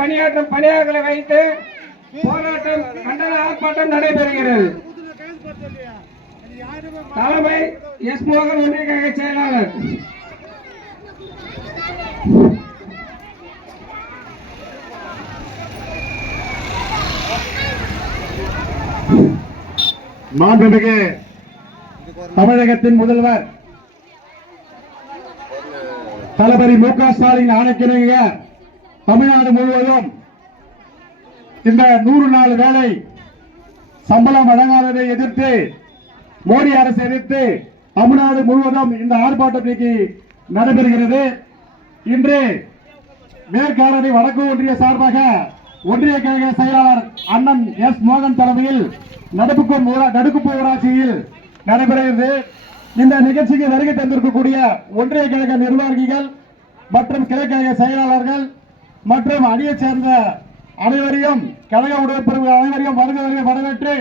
பணியாற்றும் பணியாளர்களை வைத்து போராட்டம் கண்டன ஆர்ப்பாட்டம் நடைபெறுகிறது. தலைமை எஸ் மோகன் ஒன்றிய கழக செயலாளர். மாண்புமிகு தமிழகத்தின் முதல்வர் தளபதி மு.க. ஸ்டாலின் ஆணைக்கிணங்க தமிழ்நாடு முழுவதும் இந்த 100 நாள் வேலை சம்பளம் வழங்காததை எதிர்த்து மோடி அரசு எதிர்த்து தமிழ்நாடு முழுவதும் இந்த ஆர்ப்பாட்டத்திற்கு நடைபெறுகிறது. இன்று மேற்காலனி வடக்கு ஒன்றிய சார்பாக ஒன்றிய கழக செயலாளர் அண்ணன் எஸ் மோகன் தலைமையில் நடுக்குப்பு ஊராட்சியில் நடைபெறுகிறது. இந்த நிகழ்ச்சிக்கு வருகை தந்திருக்கக்கூடிய ஒன்றிய கழக நிர்வாகிகள் மற்றும் கிளைக்கழக செயலாளர்கள் மற்றும் அணியைச் சேர்ந்த அனைவரையும் கழக உறுப்பினர்கள் அனைவரையும் வரவேற்று